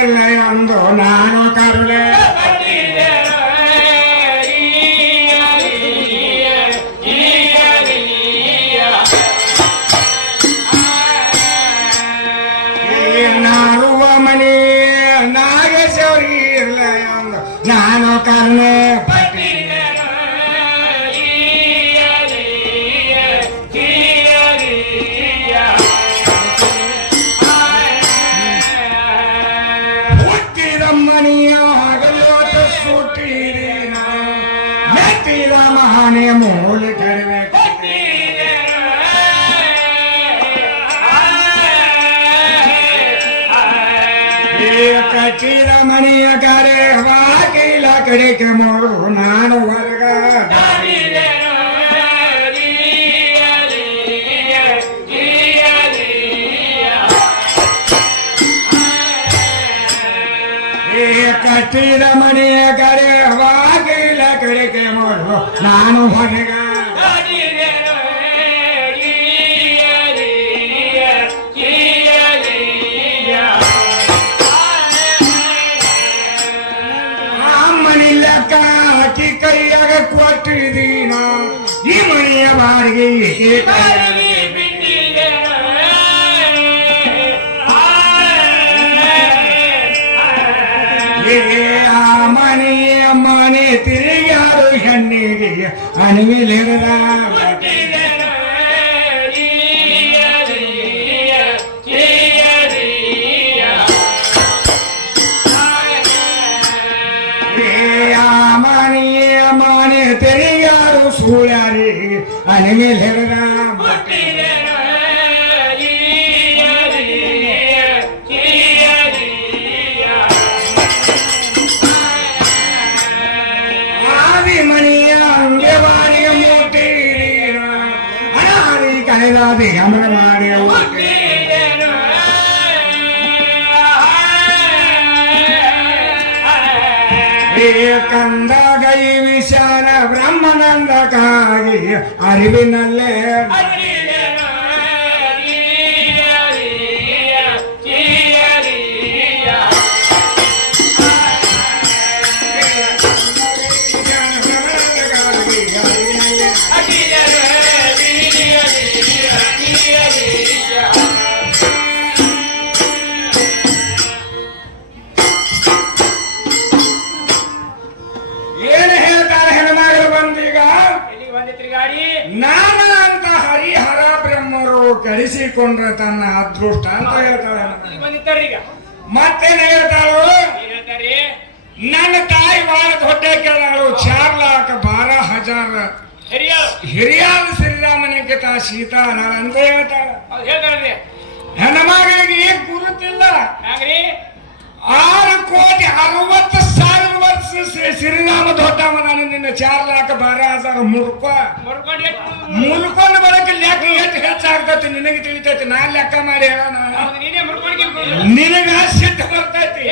ಇಲ್ಲ ಎಂದು ನಾನು ಕರುಳೆ ನಾರುವ ಮನಿ ನಾಗೇಶ್ವರಿ ಇಲ್ಲ ಎಂದು ನಾನು ಕರುಣೆ ಮೂಲ ಕರಿವೆ ಕಟ್ಟಿದ ಮನೆಯ ಕರೆ ಬಾಗಿಲ ಕಡೆಗೆ ಮೂರು ನಾನು ವರ್ಗ ಕಟ್ಟಿದ ಮನೆಯ ಕರೆ ಬಾಗಿಲ ಕಡೆಗೆ ಮೂರು ನಾನು ಹೊರಗ ಹಾಕಿ ಕೈಯಾಗ ಕೊಟ್ಟಿದ್ದೀನ ಈ ಮನೆಯ ಬಾಡಿಗೆ ಆ ಮನೆ ತಿರುಗಾರು ಹೆಣ್ಣಿಗೆ ಅಣಿವಿಲಿರದ ತೆರೆಯಾರು ಸೂಳ್ಯಾರಿ ಅನಿಮೇಲೆ ಹೆರದ ಆದಿ ಮಣಿಯ ಅಂಗೆವಾಡಿಯ ಮೂಟಿ ಅನಾದಿ ಕೈಲಾದಿ ಅಮರ ಮಾಡಿ ಕಂದ ಗೈ ವಿಶಾಲ ಬ್ರಹ್ಮನಂದಕ್ಕಾಗಿ ಅರಿವಿನಲ್ಲೇ ನಾನಂತ ಹರಿಹರ ಬ್ರಹ್ಮರು ಕಳಿಸಿಕೊಂಡ್ರೆ ತನ್ನ ಅದೃಷ್ಟ ಅಂತ ಹೇಳ್ತಾಳೆ. ಮತ್ತೇನ್ ಹೇಳ್ತಾಳು? ನನ್ನ ತಾಯಿ ಬಹಳ ದೊಡ್ಡ ಕೇಳಾಳು 4,12,000 ಹಿರಿಯಾದ ಶ್ರೀರಾಮನಿಗಿಂತ ಸೀತಾ ನಾನು ಅಂತ ಹೇಳ್ತಾಳೆ. ನನ್ನ ಮಗಳಿಗೆ ಗುರುತಿಲ್ಲ 6,60,00,000 ವರ್ಷ ಶ್ರೀರಾಮ ದೊಡ್ಡವನಾನು ನಿನ್ನ 4,12,000 ಮುರ್ಕೊಂಡು ಬರಕ ಲೆಕ್ಕ ಎಷ್ಟು ಹೆಚ್ಚಾಗ್ತೈತಿ ನಿನಗೆ ತಿಳಿತೈತಿ. ನಾನ್ ಲೆಕ್ಕ ಮಾಡಿ ಹೇಳೋಣ ನಿನಗ ಸಿಟ್ಟು ಬರ್ತೈತಿ.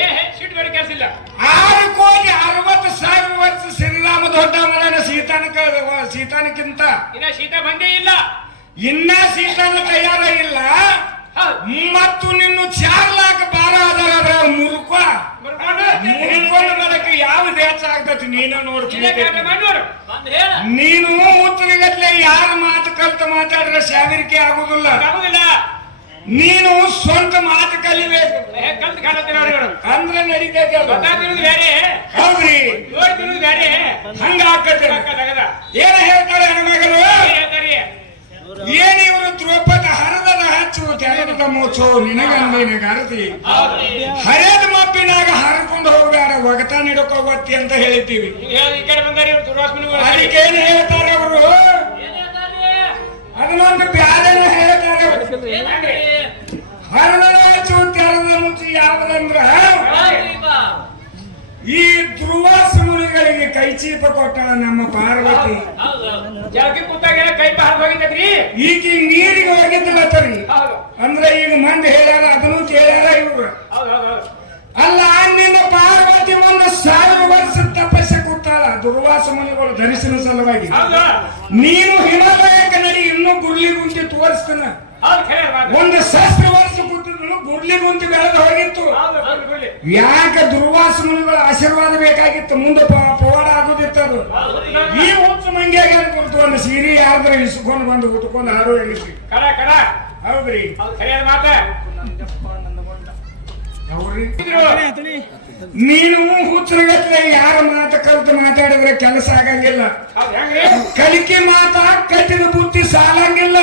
6,60,00,000 ವರ್ಷ ಶ್ರೀರಾಮ ದೊಡ್ಡವನಾನ ಸೀತಾನಕ್ಕಿಂತ ಸೀತಾ ಬಂದೇ ಇಲ್ಲ. ಇನ್ನ ಸೀತಾನ ತಯಾರ ಇಲ್ಲ. ಮತ್ತು ನಿನ್ನ 4,12,000 ಮುರ್ಕೊಂಡು ಬರಕ್ಕೆ ಯಾವ್ದು ಹೆಚ್ಚಾಗ್ತತಿ ನೀನು ನೋಡ್ತೀನಿ. ನೀನು ಉತ್ತರಗಟ್ಲೆ ಯಾರ ಮಾತು ಕಲ್ತು ಮಾತಾಡಿದ್ರೆ ಸಾವಿರಿಕೆ ಆಗುದಿಲ್ಲ. ನೀನು ಸ್ವಂತ ಮಾತು ಕಲಿಬೇಕು ಅಂದ್ರೆ ನಡೀತೈತಿ. ಹೌದ್ರಿ, ಹಂಗ ಹಾಕತ್ತೆ. ಏನ ಹೇಳ್ತಾರೆ ಹೆಣ್ಮಗಳು? ಏನ್ ಇವರು ದ್ರೌಪದಿ ಹರದದ ಹಚ್ಚು ತೆರೆದ ಮುಚ್ಚು ನಿನಗಂದಿನ ಅರತಿ ಹರಿಯದ ಮಪ್ಪಿನಾಗ ಹರ್ಕೊಂಡು ಹೋಗ್ಯಾರ ಒಗತ ನಿಡ್ಕೋಬತ್ತಿ ಅಂತ ಹೇಳಿದ್ದೀವಿ. ಅದಕ್ಕೆ ಏನ್ ಹೇಳ್ತಾರೆ ಅವರು? ಅದನ್ನೊಂದು ಬ್ಯಾದನ ಹೇಳ್ತಾರೆ. ಹರದದ ಹಚ್ಚು ತೆರೆದ ಮುಚ್ಚು ಯಾವ್ದಂದ್ರ ಈ ಧ್ರುವಾಸ ಮುನಿಗಳಿಗೆ ಕೈ ಚೀಪ ಕೊಟ್ಟಾಳ ನಮ್ಮ ಪಾರ್ವತಿ. ಈಗ ನೀರಿಗೆ ಹೋಗಿದ್ದಲತ್ತರಿ ಅಂದ್ರೆ ಈಗ ಮಂದಿ ಹೇಳ್ಯಾರ, ಅದನ್ನು ಕೇಳ್ಯಾರ ಇವ್ರು. ಅಲ್ಲ, ನಿನ್ನ ಪಾರ್ವತಿ 1,000 ವರ್ಷ ತಪಸ್ಸೆ ಕೂತಾಳ ದುರ್ವಾಸ ಮುನಿಗಳು ಧರಿಸಿನ ಸಲುವಾಗಿ. ನೀನು ಹಿಮಾಲಯಕ್ಕೆ ನಡಿ, ಇನ್ನೂ ಗುಡ್ಲಿ ಗುಂತಿ ತೋರಿಸ್ತಾನ. ಒಂದು 1,000 ವರ್ಷ ಕೂತಿದ್ರು ಗುಡ್ಲಿ ಗುಂತಿ ಬೆಳೆದು ಹೋಗಿತ್ತು. ಯಾಕ ದುರ್ವಾಸ ಮುನಿಗಳ ಆಶೀರ್ವಾದ ಬೇಕಾಗಿತ್ತು, ಮುಂದೆ ಪವಾಡ ಆಗುದಿತ್ತದು. ಈ ಹುಚ್ಚು ಮಂಗ್ಯಾಗ ಕುರಿತು ಒಂದು ಸೀರೆ ಯಾರ್ದ್ರ ಇಸ್ಕೊಂಡು ಬಂದು ಉಟ್ಕೊಂಡು ಹಾರು ಆಗಿದ್ರಿ. ಹೌದ್ರಿ, ನೀನು ಹುಚ್ಚರಗತ್ಲೆ ಯಾರ ಮಾತ ಕಲಿತು ಮಾತಾಡಿದ್ರೆ ಕೆಲಸ ಆಗಂಗಿಲ್ಲ. ಕಲಿಕೆ ಮಾತ ಕಟ್ಟಿದ ಬುದ್ಧಿ ಸಾಲಂಗಿಲ್ಲ.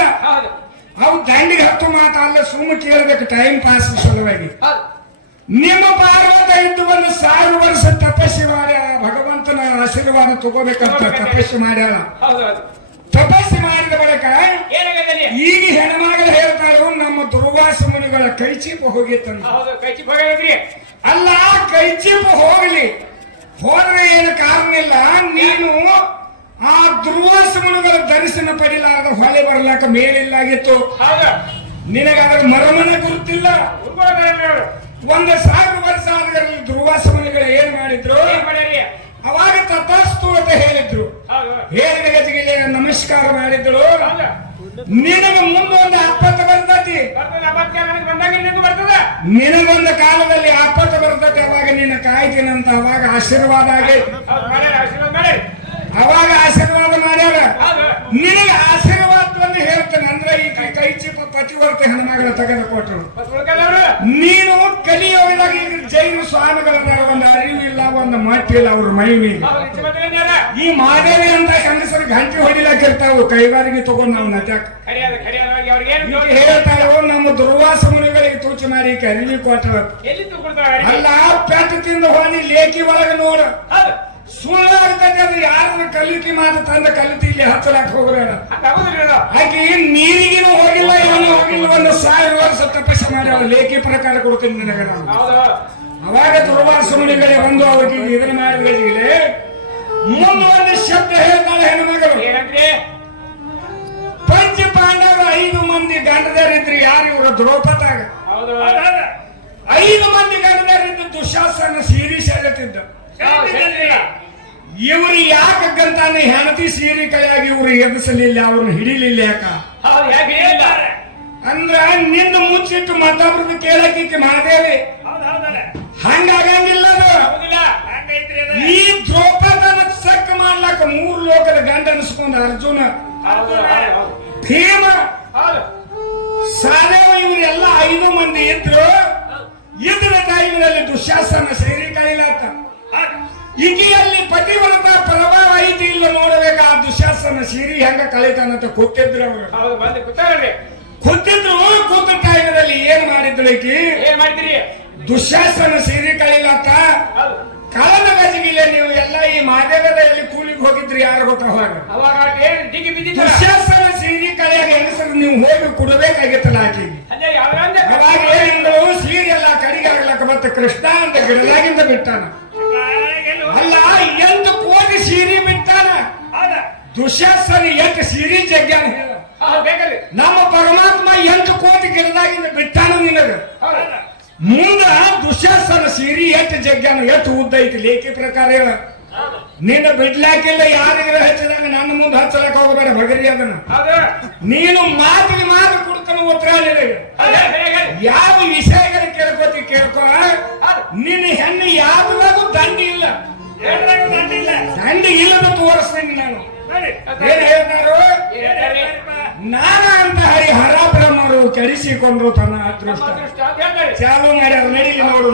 ಅವು ದಂಡಿಗೆ ಹತ್ತು ಮಾತ ಅಲ್ಲ, ಸುಮ್ಮ ಕೇಳಬೇಕು ಟೈಮ್ ಪಾಸ್ ಸಲುವಾಗಿ. ನಿಮ್ಮ ಪಾರ್ವತ ಇದ್ದು ಒಂದು 1000 ವರ್ಷ ತಪಸ್ಸು ಮಾಡಿ ಭಗವಂತನ ಆಶೀರ್ವಾದ ತಗೋಬೇಕಂತ ತಪಸ್ಸು ಮಾಡ್ಯಾಳ. ತಪಸ್ಸು ಮಾಡಿದ ಬಳಿಕ ಈಗ ಹೆಣ್ಮಗಳು ಹೇಳ್ತಾಳು, ನಮ್ಮ ದುರ್ವಾಸ ಮುನಿಗಳ ಕೈಚೀಪ ಹೋಗಿತ್ತಂತ. ಅಲ್ಲ, ಕೈಚೀಪ ಹೋಗ್ಲಿ, ಹೋದ್ರೆ ಏನು ಕಾರಣ ಇಲ್ಲ. ನೀನು ಆ ದುರ್ವಾಸ ಮುನಿಗಳ ದರ್ಶನ ಪಡಿಲಾರದ ಹೊಳೆ ಬರ್ಲಾಕ ಮೇಲಿಲ್ಲಾಗಿತ್ತು. ನಿನಗಾದ್ರ ಮರಮನ ಗುರುತಿಲ್ಲ. 1000 ವರ್ಷ ಆದ್ರಲ್ಲಿ ದುರ್ವಾಸ ಮುನಿಗಳು ಏನ್ ಮಾಡಿದ್ರು, ಅವಾಗ ತಥಾಸ್ತು ಅಂತ ಹೇಳಿದ್ರು. ಹೇಳಿದ ಗತಿಗೆ ನಮಸ್ಕಾರ ಮಾಡಿದ್ರು. ನಿನಗ ಮುಂದೊಂದು ಆಪತ್ತು ಬರ್ತತಿ, ನಿನಗೊಂದು ಕಾಲದಲ್ಲಿ ಆಪತ್ತು ಬರ್ತತಿ. ಅವಾಗ ನಿನ್ನ ಕಾಯ್ತೀನಂತ ಅವಾಗ ಆಶೀರ್ವಾದ ಆಗಿ ಅವಾಗ ಆಶೀರ್ವಾದ ಮಾಡ್ಯಾರ. ನಿನಗೆ ಆಶೀರ್ವಾದವನ್ನು ಹೇಳ್ತೇನೆ ಅಂದ್ರೆ ಈ ಕೈ ಚೀಪ ಪತಿವರ್ತ ಹೆಣ್ಮಗಳ ತೆಗೆದುಕೊಟ್ರು. ನೀನು ಕಲಿಯೋದಾಗ ಈಗ ಜೈನ ಸ್ವಾಮಿಗಳ ಒಂದು ಅರಿವು ಇಲ್ಲ, ಒಂದು ಮಟ್ಟಿಲ್ಲ ಅವ್ರ ಮೈ ಮೇಲೆ. ಈ ಮಾದೇವಿ ಅಂತ ಹೆಂಗಸರು ಗಂಟೆ ಹೊಡಿಲಾಕಿರ್ತಾವು, ಕೈಗಾರಿಗೆ ತಗೊಂಡು ನಾವು ನಟ್ಯಾಕ ಹೇಳ್ತಾರೋ. ನಮ್ಮ ದುರ್ವಾಸ ಮುನಿಗಳಿಗೆ ತೂಚು ಮಾಡಿ ಅರಿವಿ ಕೊಟ್ಟ. ಅಲ್ಲ, ಪೆಟ್ಟು ತಿಂದು ಹೋಗಿ ಲೇಖಿ ಒಳಗೆ ನೋಡ ಸುಳ್ಳಾಗ್ತದೆ. ಅದು ಯಾರನ್ನ ಕಲಿಕೆ ಮಾತು ತಂದ ಕಲಿತು ಇಲ್ಲಿ ಹಚ್ಚಲಾಕ ಹೋಗ್ಬೇಡ. ಆಕೆ ನೀರಿಗಿನೂ ಹೋಗಿಲ್ಲ, ಇವನು ಹೋಗಿಲ್ಲ. 1000 ವರ್ಷ ತಪಸ್ಸು ಮಾಡಿ ಅವ್ರು ಲೇಖಿ ಪ್ರಕಾರ ಕೊಡ್ತೀನಿ ನಿನಗೆ ನಾನು. ಅವಾಗ ದುರ್ವಾಸ ಮುನಿಗಳೇ ಬಂದು ಅವ್ರಿಗೆ ಇದನ್ನ ಮಾಡಿದ್ರೆ ಮುಂದೊಂದು ಶಬ್ದ ಹೇಳ್ತಾಳೆ ಹೆಣ್ಮಗಳು. ಪಂಚ ಪಾಂಡವರು 5 ಮಂದಿ ಗಂಡದರಿದ್ರು. ಯಾರು ಇವರು? ದ್ರೌಪದಾಗ 5 ಮಂದಿ ಗಂಡದರಿದ್ದು ದುಶಾಸನ ಸೀರೆ ಸೆಳೆತಿದ್ದ. ಇವ್ರು ಯಾಕಂತಾನೆ ಹೆಣತಿ ಸೀರೆ ಕೈಯಾಗಿ ಇವ್ರು ಎಬ್ಬಿಸಲಿಲ್ಲ, ಅವ್ರನ್ನ ಹಿಡಿಲಿಲ್ಲ. ಯಾಕ ಅಂದ್ರ ನಿನ್ನ ಮುಚ್ಚಿಟ್ಟು ಮತ್ತೊಬ್ರದ್ದು ಕೇಳಕ್ಕೆ ಮಾಡ್ದೇವಿ. ಹಂಗಾಗಂಗಿಲ್ಲ. ಈ ದ್ರೌಪದನ ಸಕ್ಕ ಮಾಡ್ಲಾಕ 3 ಲೋಕದ ಗಂಡ ಅನಿಸ್ಕೊಂಡ ಅರ್ಜುನ, ಭೀಮ, ಸಾದೇವ ಇವರೆಲ್ಲ 5 ಮಂದಿ ಇದ್ರು. ಇದ್ರ ಟೈಮಿನಲ್ಲಿ ದುಶಾಸನ ಸೇರಿ ಕೈಲಾತ. ಇಕಿಯಲ್ಲಿ ಪತಿವ್ರತ ಪ್ರಭಾವ ಐತಿ ಇಲ್ಲ ನೋಡಬೇಕ. ಆ ದುಶಾಸನ ಸಿರಿ ಹೆಂಗ ಕಳೀತಾನಂತ ಕೂತಿದ್ರು ಅವರು. ಕೂತಿದ್ರು. ಕೂತ ಟೈಮದಲ್ಲಿ ಏನ್ ಮಾಡಿದ್ರು ಈಕಿ? ದುಶಾಸನ ಸಿರಿ ಕಳೀಲತ್ತ. ಕಳದ ಗಜಿಗಿಲ್ಲ. ನೀವು ಎಲ್ಲ ಈ ಮಾದೇವದಲ್ಲಿ ಕೂಲಿಗೆ ಹೋಗಿದ್ರಿ, ಯಾರು ಗೊತ್ತಾಗ ದುಶಾಸನ ಸಿರಿ ಕಳೆಯಾಗ ಹೆಂಗಸರು ನೀವು ಹೋಗಿ ಕೊಡಬೇಕಾಗಿತ್ತಲ್ಲ ಆಕೆಗೆ. ಅವಾಗ ಏನಿದ್ರು, ಸೀರೆ ಎಲ್ಲ ಕಡಿಗೆ ಆಗ್ಲಕ್ಕ ಮತ್ತೆ ಕೃಷ್ಣ ಅಂತ ಗಿಡದಾಗಿಂದ ಬಿಟ್ಟಾನ. ಅಲ್ಲ, 8 ಕೋಟಿ ಸೀರೆ ಬಿಟ್ಟಾನ. ದುಶಾಸನ 8 ಸೀರೆ ಜಗ್ಗಾನ. ನಮ್ಮ ಪರಮಾತ್ಮ 8 ಕೋಟಿ ಗಿಡದಾಗಿಂದ ಬಿಟ್ಟಾನ ನಿನಗ. ಮುಂದ ದುಶಾಸನ ಸೀರೆ 8 ಜಗ್ಗಾನ. 8 ಉದ್ದ ಐತಿ ಲೇಖಿ ಪ್ರಕಾರ ಹೇಳ. ನೀನು ಬಿಡ್ಲಾಕಿಲ್ಲ. ಯಾರಿಗಾರ ಹಚ್ಚಿದಾಗ ನನ್ನ ಮುಂದೆ ಹಚ್ಚಲಾಕ ಹೋಗಬೇಡ, ಬಗರಿ ಅದನ್ನ. ನೀನು ಮಾತಿಗೆ ಮಾತು ಕೊಡ್ತಾನ ಉತ್ತರ. ಯಾವ ವಿಷಯಗಳ ಕೇಳ್ಕೋತಿ ಕೇಳ್ಕೊ. ನಿನ್ನ ಹೆಣ್ಣು ಯಾವ್ದಾಗೂ ದಂಡಿ ಇಲ್ಲ, ದಂಡಿ ಇಲ್ಲದ ತೋರಿಸ್ತೀನಿ ನಾನು. ಏನ್ ಹೇಳ್ತಾರು? ನಾನ ಅಂತ ಹರಿ ಹರ ಬ್ರಹ್ಮರು ಕೆಡಿಸಿಕೊಂಡ್ರು ತನ್ನ ಅದೃಷ್ಟ ಚಾಲು ಮಾಡ್ಯಾರ. ನಡೀಲಿ ನೋಡು.